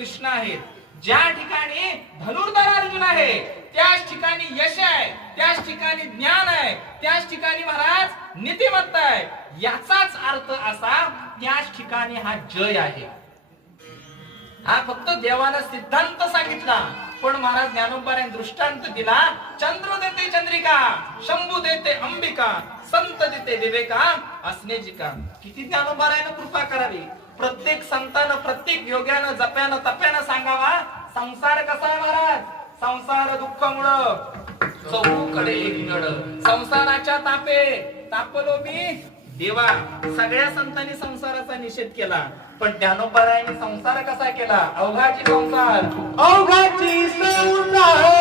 कृष्ण आहे, ज्या ठिकाणी धनुर्धर अर्जुन आहे त्याच ठिकाणी यश आहे, त्याच ठिकाणी ज्ञान आहे, त्याच ठिकाणी महाराज नीतिमत्ता आहे. याचाच अर्थ असा त्याच ठिकाणी हा जय आहे. हा फक्त देवानं सिद्धांत सांगितला, पण महाराज ज्ञानोबाने दृष्टांत दिला. चंद्र देते चंद्रिका, शंभू देते अंबिका, संत देते विवेका असण्याची का. किती ज्ञानोबाने कृपा करावी. प्रत्येक संतानं प्रत्येक योग्यानं जप्यानं तप्यानं सांगावा संसार कसा आहे महाराज. संसार दुःखामुळं चहूकडे एकनड, संसाराच्या तापे तापलो मी देवा. सगळ्या संतांनी संसाराचा निषेध केला, पण ज्ञानोबारायांनी संसार कसा केला. अवघाची संसार, अवघाची संसार